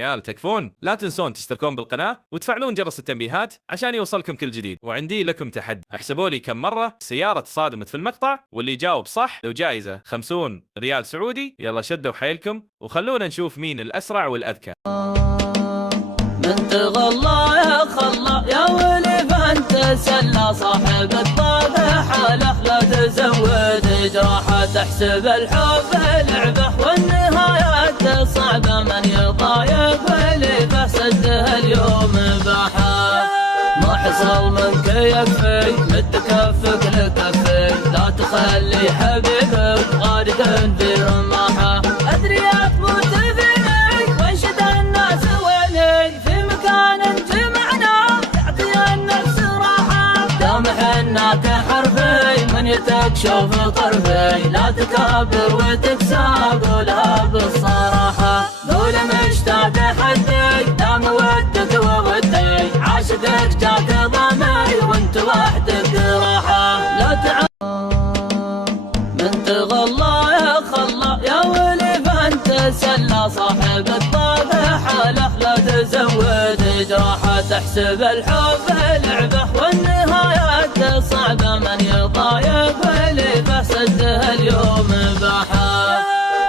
عيال تكفون، لا تنسون تشتركون بالقناة وتفعلون جرس التنبيهات عشان يوصلكم كل جديد. وعندي لكم تحدي، احسبوا لي كم مرة سيارة تصادمت في المقطع، واللي يجاوب صح له جائزة 50 ريال سعودي. يلا شدوا حيلكم وخلونا نشوف مين الأسرع والأذكى. من تغلى يا خلا يا ولي فانت سلا، صاحب الطابع حاله لا تزود جراحه، تحسب الحب لعبه والنهايات صعبه، من يضايق واللي فسده اليوم باحه، ما حصل منك يكفي مد كفك لكفي، لا تخلي حبيبك غارقا في رماحه، ادري يا تموت فيني وانشد الناس ويني، في مكان جمعنا يعطي النفس راحه، دامح انك حرفي من يتكشف طرفي، لا تكابر وتكسى قولها بالصراحه، قول مشتاق حدي دام ودك وودي، عاشقك جاك ضمي وانت وحدك راحه، لا من تغلى يا خلا يا ولي فانت سلا، صاحب الطابع حاله لا تزود جراحه، تحسب الحب لعبه والنهايات صعبه، من يضايق واللي فسده اليوم باحه،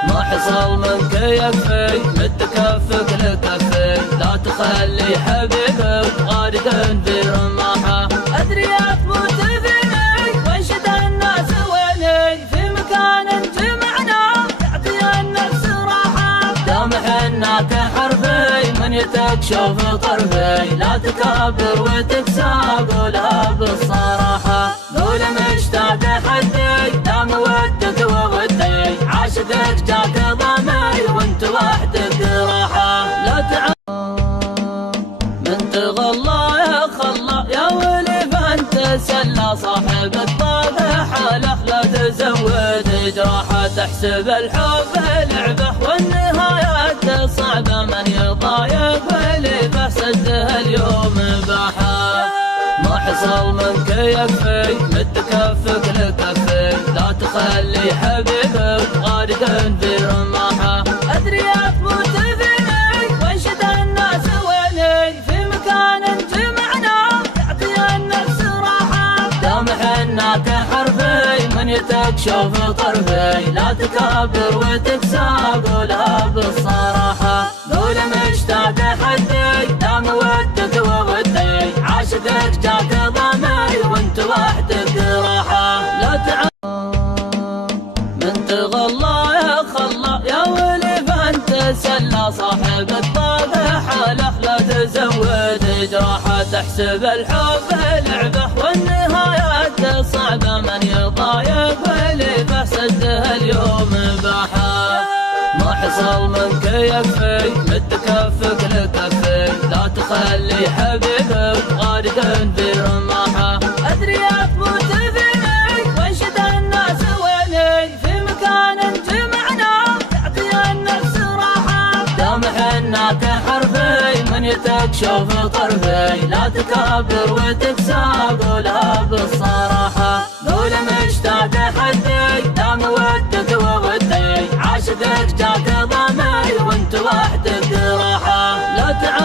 ما حصل منك يكفي مد كفك لكفي، لا تخلي حبيبك غارقا في رماحه، ادري يا تموت فيني وانشد الناس ويني، في مكان جمعنا يعطي النفس راحه، دامح انك حرفي من يتكشف طرفي، لا تكابر وتكسى قولها بالصراحه، قول مشتاق حدي دام ودك وودي، عاشقك جاك ضمي وانت وحدك راحه، لا من تغلى يا خلا يا ولي فانت سلا، صاحب الطابع حاله لا تزود جراحه، تحسب الحب لعبه والنهايات صعبه، من يضايق واللي فسده اليوم باحه، ما حصل منك يكفي مد كفك لكفي، لا تخلي حبيبك غارقا في رماحه، ادري يا تموت فيني وانشد الناس ويني، في مكان جمعنا يعطي النفس راحه، دامح انك حرفي من يتكشف طرفي، لا تكابر وتكسى قولها بالصراحه، قول مشتاق حدي دام ودك وودي، عاشقك جاك ضمي وانت وحدك راحه، لا من تغلى يا خلا يا ولي فانت سلا، صاحب الطابع حاله لا تزود جراحه، تحسب الحب لعبه والنهايات صعبه، من يضايق واللي فسده اليوم باحه، ما حصل منك يكفي مد كفك لكفي، لا تخلي حبيبك غارقا في رماحه، ادري يا تموت فيني وانشد الناس ويني، في مكان جمعنا يعطي النفس راحه، دامح انك حرفي من يتكشف طرفي، لا تكابر وتكسى قولها بالصراحه، قول مشتاق حدي دام ودك وودي، عاشقك جاك ضمي وانت وحدك راحه، لا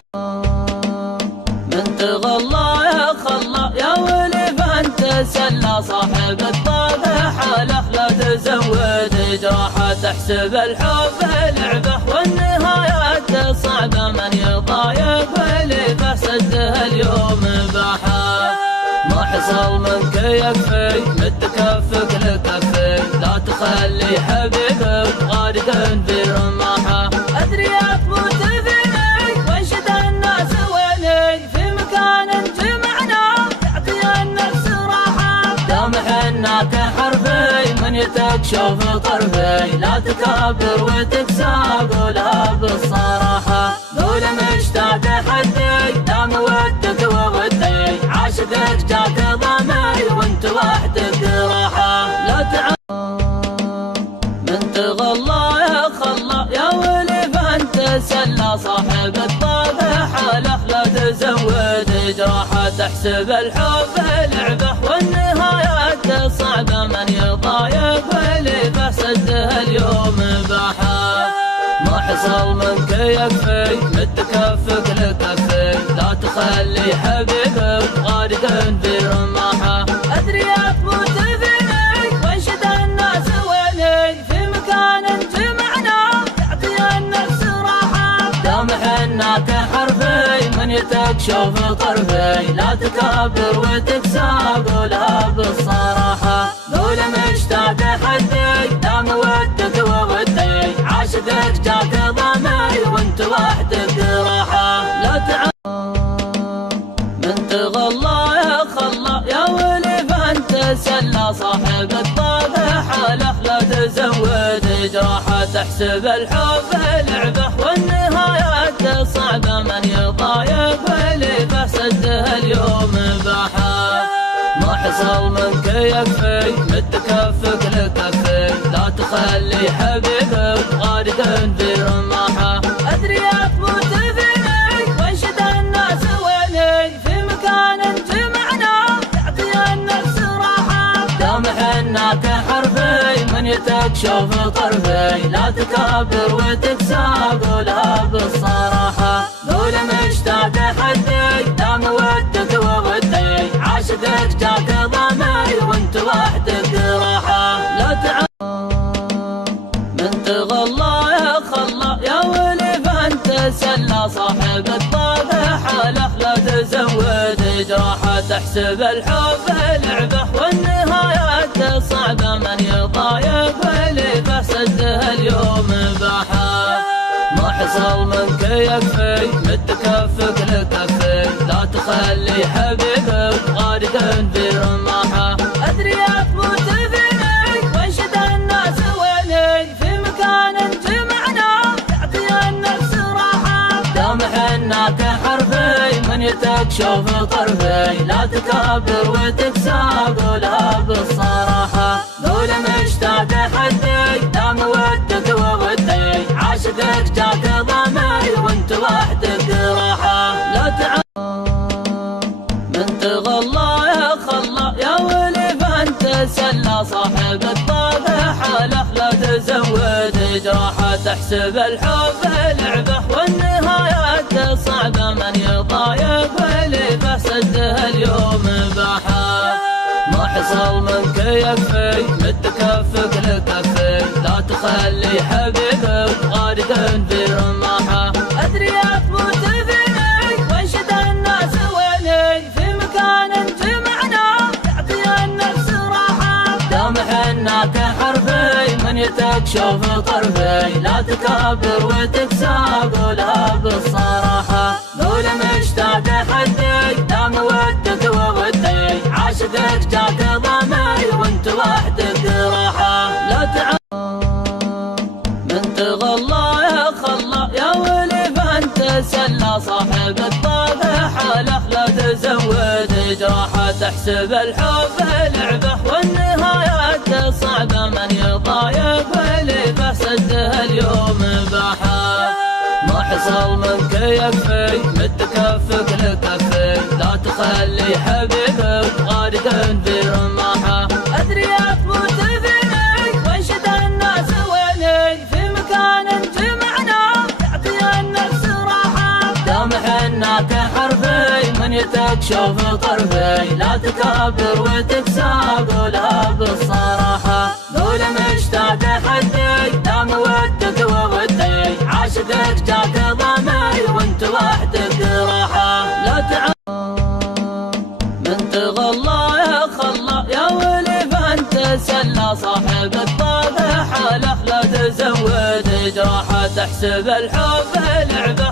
من تغلى يا خلا يا ولي فانت سلا، صاحب الطابع حاله لا تزود جراحه، تحسب الحب لعبه والنهايات صعبه، من يضايق واللي فسده اليوم باحه، ما حصل منك يكفي مد كفك لكفي، لا تخلي حبيبك غارقا في رماحه، ادري يا تموت فيني وانشد الناس ويني، في مكان جمعنا يعطي النفس راحه، دامح انك حرفي من يتكشف طرفي، لا تكابر وتكسى قولها بالصراحه، قول مشتاق حدي دام ودك وودي، عاشقك جاك ضمي وانت وحدك راحه، لا من تغلى يا خلا يا ولي فانت سلا، صاحب الطابع حاله لا تزود جراحه، تحسب الحب لعبه والنهايات صعبه، من يضايق واللي فسده اليوم باحه، ما حصل منك يكفي متكفك لكفي لا تخلي حبيبك غارقا في رماحه ادري تموت فيني وانشد الناس ويني في مكان جمعنا تعطي النفس راحه دام حناك حرفي من يتكشف طرفي لا تكابر وتكسى قولها بالصراحه قول مشتاق حدي دام ودك وودي عاشقك جاك ضمي وانت وحدك راحه لا من تغلى يا خلا يا ولي فانت سلا صاحب الطاقه حاله لا تزود جراحه تحسب الحب لعبه والنهايات صعبه من يضايق ولي فسده اليوم باحه ما حصل منك يكفي متكفك لكفي لا تخلي حبيبك غارقا في رماحه ادري تموت فيني وانشد الناس ويني في مكان جمعنا تعطي النفس راحه دام حناك حرفي من يتكشف طرفي لا تكابر وتكسى قولها بالصراحه قول مشتاق حدي دام ودك وودي عاشقك جاك ضمي وانت وحدك راحه لا من تغلى يا خلا يا ولي فانت سلا صاحب الطاقه حاله لا تزود جراحه تحسب الحب لعبه والنهايات صعبه من يضايق ولي فسده اليوم باحه ما حصل منك يكفي متكفك لكفي لا تخلي حبيبك غارقا في رماحه ادري تموت فيني وانشد الناس ويني في مكان جمعنا تعطي النفس راحه دام حناك حرفي من يتكشف طرفي لا تكابر وتكسى قولها بالصراحه قول مشتاق حدي دام ودك وودي عاشقك جاك ضمي وانت وحدك راحه لا من تغلى يا خلا يا ولي فانت سلا صاحب الطاقه حاله لا تزود جراحه تحسب الحب لعبه والنهايات صعبه من يضايق ولي فسده اليوم باحه ما حصل منك يكفي متكفك لكفي لا تخلي حبيبك غارقا في رماحه ادري تموت فيني وانشد الناس ويني في مكان جمعنا تعطي النفس راحه دام حناك حرفي من يتكشف طرفي لا تكابر وتكسى قولها بالصراحه قول مشتاق حدي دام ودك وودي عاشقك جاك ضمي وانت وحدك راحه لا من تغلى يا خلا يا ولي فانت سلا صاحب الطاقه حاله لا تزود جراحه تحسب الحب لعبه والنهايات صعبه من يضايق ولي فسده اليوم باحه ما حصل منك يكفي متكفك لكفي لا تخلي حبيبك غارقا في رماحه ادري تموت فيني وانشد الناس ويني في مكان جمعنا تعطي النفس راحه دام حناك حرفي من يتكشف طرفي لا تكابر وتكسى قولها بالصراحه قول مشتاق حدي دام ودك وودي عاشقك جاك ضمي وانت وحدك راحه لا من تغلى يا خلا يا ولي فانت سلا صاحب الطاقه حاله لا تزود جراحه تحسب الحب لعبه